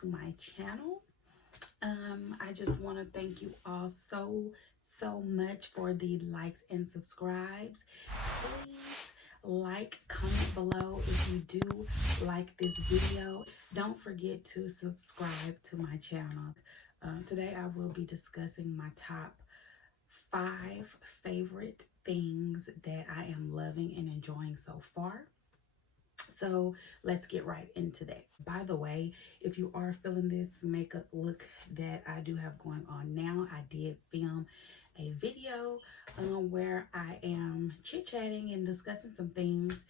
to my channel. I just want to thank you all so much for the likes and subscribes. Please like, comment below if you do like this video. Don't forget to subscribe to my channel. Today I will be discussing my top 5 favorite things that I am loving and enjoying so far. So let's get right into that. By the way, if you are feeling this makeup look that I do have going on now, I did film a video where I am chit-chatting and discussing some things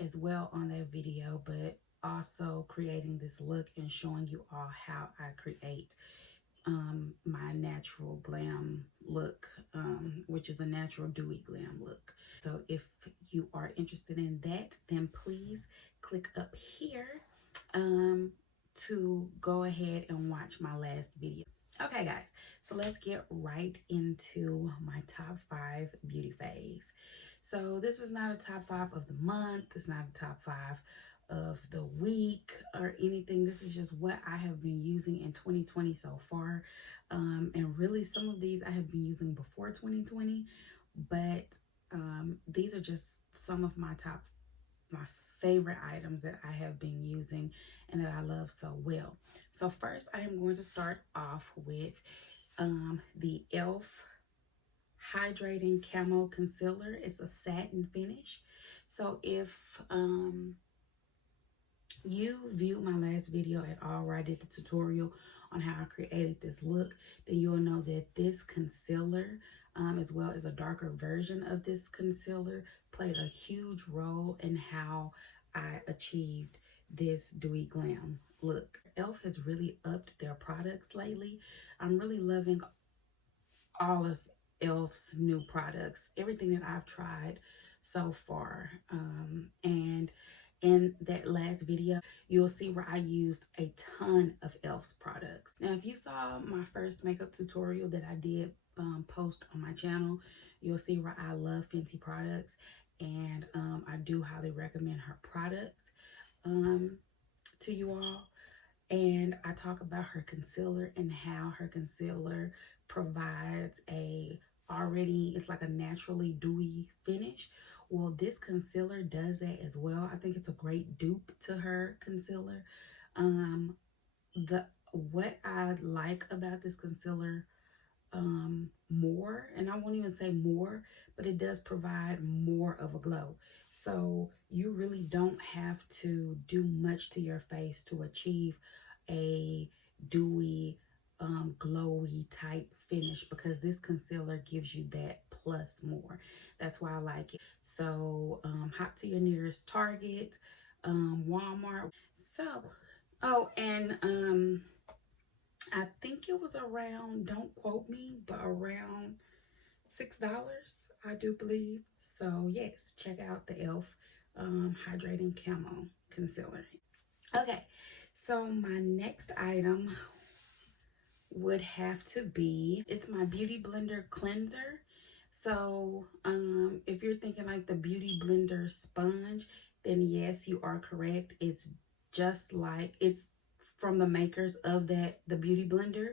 as well on that video, but also creating this look and showing you all how I create my natural glam look, which is a natural dewy glam look. So if you are interested in that, then please click up here to go ahead and watch my last video. Okay guys, so let's get right into my top 5 beauty faves. So this is not a top 5 of the month, it's not a top 5 of the week or anything. This is just what I have been using in 2020 so far. And really some of these I have been using before 2020, but these are just some of my favorite items that I have been using and that I love so well. So first I am going to start off with the e.l.f. Hydrating Camo Concealer. It's a satin finish. So if you viewed my last video at all where I did the tutorial on how I created this look, then you'll know that this concealer, as well as a darker version of this concealer, played a huge role in how I achieved this dewy glam look. e.l.f. has really upped their products lately. I'm really loving all of e.l.f.'s new products, everything that I've tried so far. And in that last video, you'll see where I used a ton of e.l.f.'s products. Now, if you saw my first makeup tutorial that I did post on my channel, you'll see where I love Fenty products, and I do highly recommend her products to you all. And I talk about her concealer and how her concealer provides it's like a naturally dewy finish. Well, this concealer does that as well. I think it's a great dupe to her concealer. What I like about this concealer more, and I won't even say more, but it does provide more of a glow. So you really don't have to do much to your face to achieve a dewy, glowy type finish, because this concealer gives you that plus more. That's why I like it. So hop to your nearest Target, Walmart. So and I think it was around, don't quote me, but around $6, I do believe. So yes, check out the e.l.f. Hydrating Camo Concealer. Okay, so my next item would have to be, it's my Beauty Blender Cleanser. So if you're thinking like the Beauty Blender sponge, then yes, you are correct. It's just like, it's from the makers of the Beauty Blender,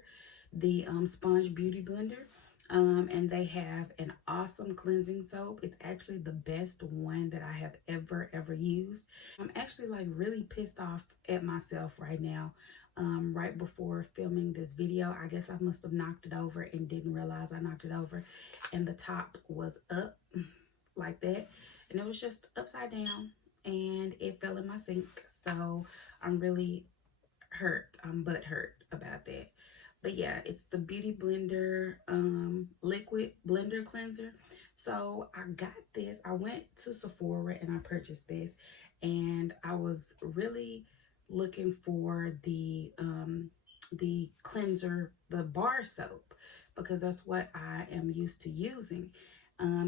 the sponge Beauty Blender. And they have an awesome cleansing soap. It's actually the best one that I have ever used. I'm actually like really pissed off at myself right now. Right before filming this video, I guess I must have knocked it over and didn't realize I knocked it over, and the top was up like that, and it was just upside down and it fell in my sink. So I'm really hurt. I'm butt hurt about that. But yeah, it's the Beauty Blender liquid blender cleanser. So I got this. I went to Sephora and I purchased this, and I was really looking for the cleanser, the bar soap, because that's what I am used to using.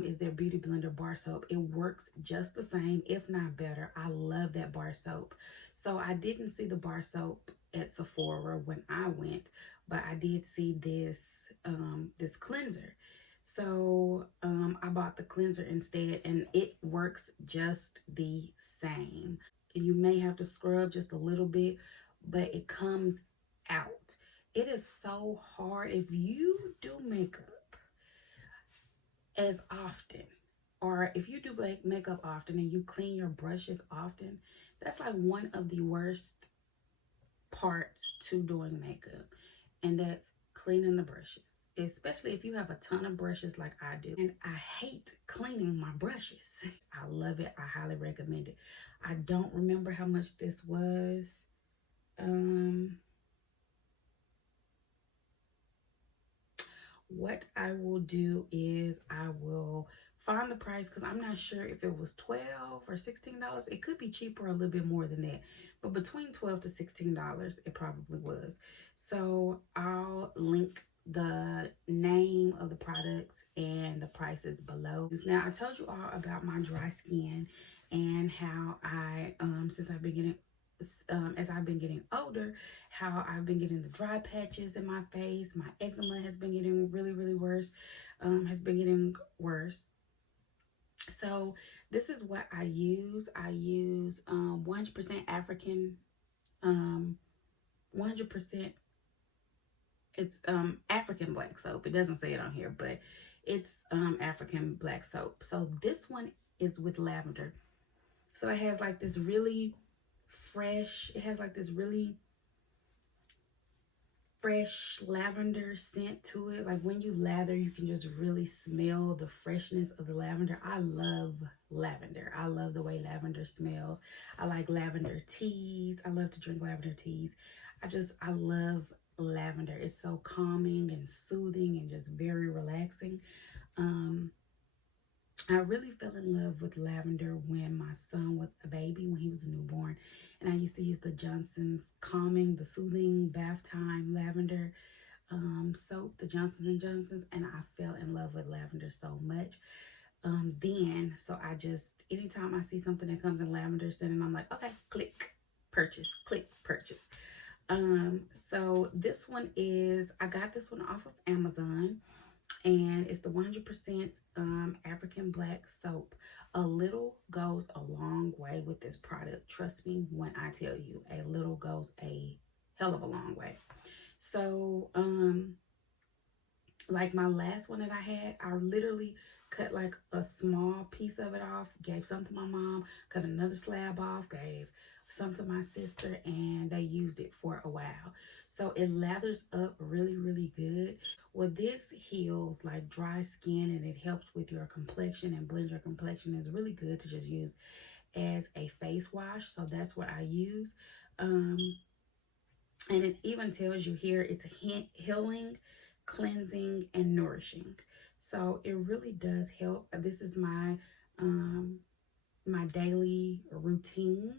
Is their Beauty Blender bar soap. It works just the same, if not better. I love that bar soap. So I didn't see the bar soap at Sephora when I went, but I did see this cleanser. So I bought the cleanser instead, and it works just the same. You may have to scrub just a little bit, but it comes out. It is so hard. If you do makeup as often, or if you do makeup often and you clean your brushes often, that's like one of the worst parts to doing makeup, and that's cleaning the brushes. Especially if you have a ton of brushes like I do. And I hate cleaning my brushes. I love it. I highly recommend it. I don't remember how much this was. Um, what I will do is I will find the price because I'm not sure if it was 12 or $16. It could be cheaper, a little bit more than that, but between 12 to $16 it probably was. So I'll link the name of the products and the prices below. Now I told you all about my dry skin and how I since I've been getting as I've been getting older, how I've been getting the dry patches in my face. My eczema has been getting really, really worse, has been getting worse. So this is what I use. I use 100% African, 100%, it's African black soap. It doesn't say it on here, but it's African black soap. So this one is with lavender. So it has like this really fresh, it has like this really fresh lavender scent to it. Like when you lather, you can just really smell the freshness of the lavender. I love lavender. I love the way lavender smells. I like lavender teas. I love to drink lavender teas. I love lavender. It's so calming and soothing and just very relaxing. Um, I really fell in love with lavender when my son was a baby, when he was a newborn. And I used to use the Johnson's calming, the soothing bath time lavender soap, the Johnson and Johnson's, and I fell in love with lavender so much. So I just anytime I see something that comes in lavender scent, and I'm like, okay, click, purchase, click, purchase. So this one is I got this one off of Amazon, and it's the 100% African black soap. A little goes a long way with this product. Trust me when I tell you, a little goes a hell of a long way. So, like my last one that I had, I literally cut like a small piece of it off, gave some to my mom, cut another slab off, gave some to my sister, and they used it for a while. So it lathers up really, really good. Well, this heals like dry skin and it helps with your complexion and blends your complexion. It's really good to just use as a face wash. So that's what I use. Um, and it even tells you here it's healing, cleansing, and nourishing. So it really does help. This is um, my daily routine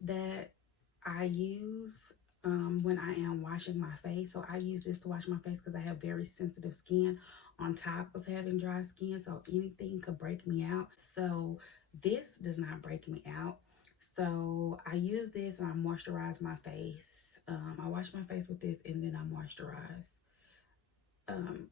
that I use when I am washing my face. So I use this to wash my face because I have very sensitive skin on top of having dry skin. So anything could break me out. So this does not break me out. So I use this and I moisturize my face. I wash my face with this and then I moisturize. Um,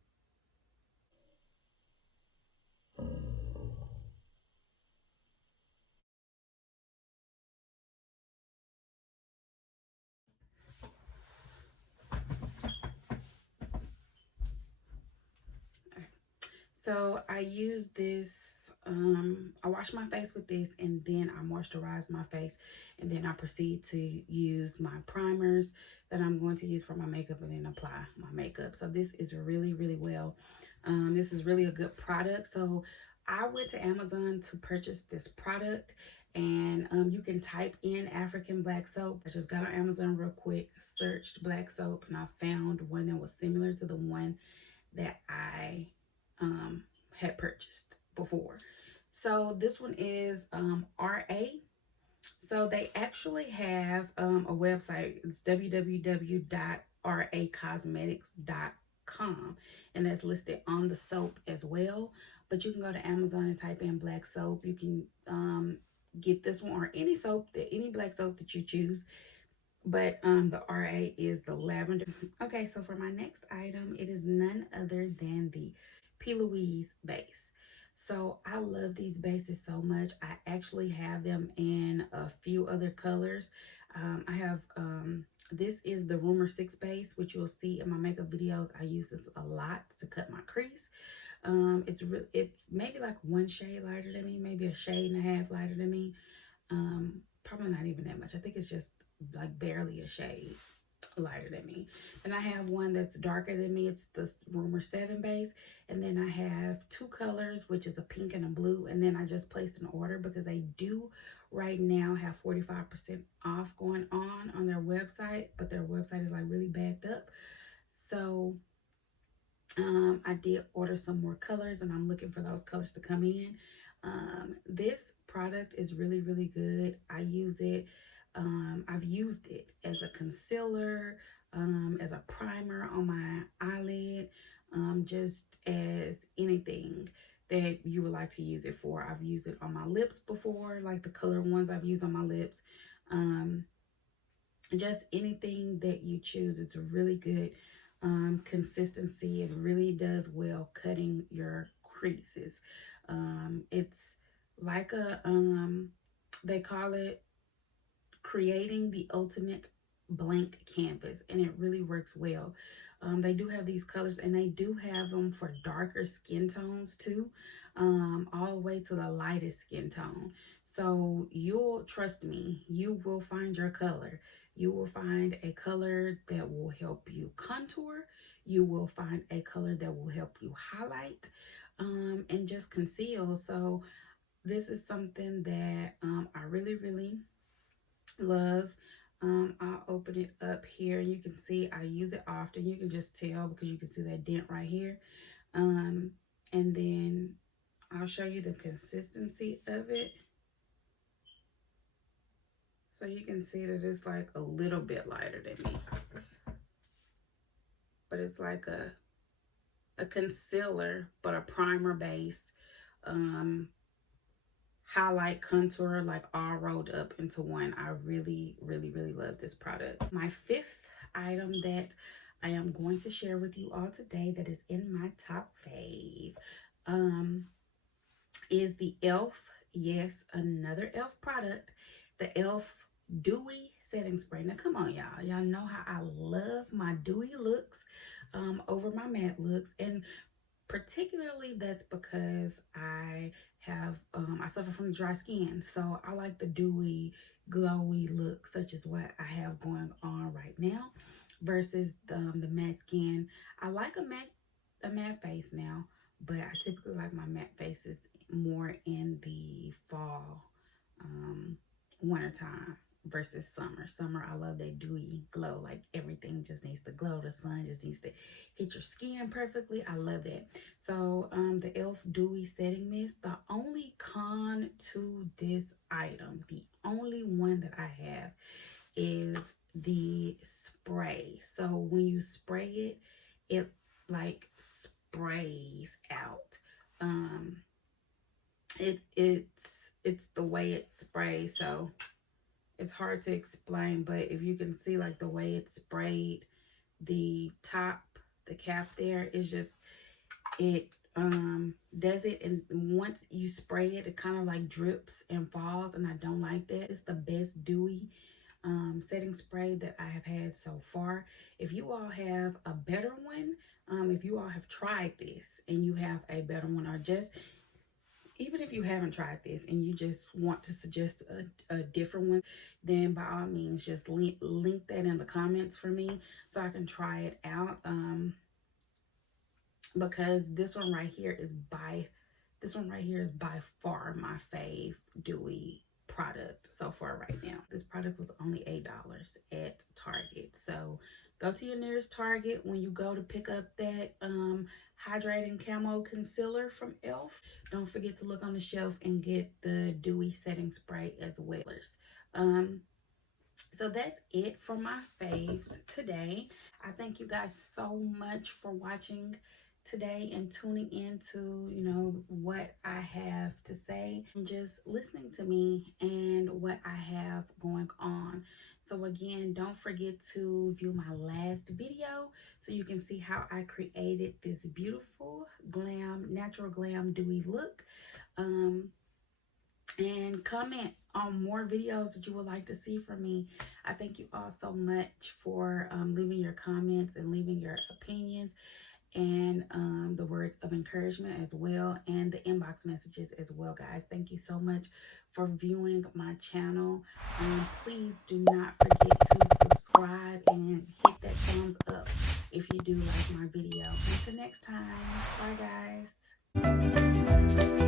So I use this, I wash my face with this and then I moisturize my face and then I proceed to use my primers that I'm going to use for my makeup and then apply my makeup. So this is really, really well. This is really a good product. So I went to Amazon to purchase this product and you can type in African black soap. I just got on Amazon real quick, searched black soap, and I found one that was similar to the one that I had purchased before. So this one is RA. So they actually have a website. It's www.racosmetics.com, and that's listed on the soap as well. But you can go to Amazon and type in black soap. You can get this one or any soap, any black soap that you choose. But the RA is the lavender. Okay, so for my next item, it is none other than the Plouise base. So I love these bases so much. I actually have them in a few other colors. I have this is the Rumor 6 base, which you'll see in my makeup videos. I use this a lot to cut my crease. It's maybe like one shade lighter than me, maybe a shade and a half lighter than me. Probably not even that much. I think it's just like barely a shade lighter than me. And I have one that's darker than me. It's the Rumor 7 base. And then I have two colors, which is a pink and a blue. And then I just placed an order because they do right now have 45% off going on their website. But their website is like really backed up. So I did order some more colors and I'm looking for those colors to come in. This product is really, really good. I use it. I've used it as a concealer, as a primer on my eyelid, just as anything that you would like to use it for. I've used it on my lips before, like the color ones I've used on my lips. Um, just anything that you choose. It's a really good consistency. It really does well cutting your creases. It's like they call it creating the ultimate blank canvas, and it really works well. They do have these colors and they do have them for darker skin tones too, all the way to the lightest skin tone. So you'll trust me, you will find your color. You will find a color that will help you contour. You will find a color that will help you highlight, and just conceal. So this is something that I really, really love. I'll open it up here. You can see I use it often. You can just tell because you can see that dent right here. Um, and then I'll show you the consistency of it. So you can see that it's like a little bit lighter than me. But it's like a concealer, but a primer base. Um, Highlight, contour, like all rolled up into one. I really, really, really love this product. My fifth item that I am going to share with you all today that is in my top fave is the e.l.f. Yes, another e.l.f. product. The e.l.f. Dewy Setting Spray. Now, come on, y'all. Y'all know how I love my dewy looks over my matte looks. And particularly that's because I suffer from dry skin, so I like the dewy glowy look such as what I have going on right now versus the matte skin. I like a matte face now, but I typically like my matte faces more in the fall, winter time versus summer. I love that dewy glow. Like everything just needs to glow. The sun just needs to hit your skin perfectly. I love that. So the e.l.f. Dewy Setting Mist. The only con to this item, the only one that I have, is the spray. So when you spray it, it like sprays out. Um, it's the way it sprays. So it's hard to explain, but if you can see like the way it sprayed the top, the cap there is just, it does it, and once you spray it, it kind of like drips and falls, and I don't like that. It's the best dewy setting spray that I have had so far. If you all have a better one, if you all have tried this and you have a better one, or just even if you haven't tried this and you just want to suggest a different one, then by all means just link that in the comments for me so I can try it out. Because this one right here is by far my fave dewy product so far right now. This product was only $8 at Target. So go to your nearest Target when you go to pick up that hydrating camo concealer from e.l.f. Don't forget to look on the shelf and get the dewy setting spray as well. So that's it for my faves today. I thank you guys so much for watching today and tuning into, you know, what I have to say and just listening to me and what I have going on. So again, don't forget to view my last video so you can see how I created this beautiful glam, natural glam dewy look. Um, and comment on more videos that you would like to see from me. I thank you all so much for leaving your comments and leaving your opinions and the words of encouragement as well, and the inbox messages as well, guys. Thank you so much for viewing my channel. Please do not forget to subscribe and hit that thumbs up if you do like my video. Until next time, bye guys.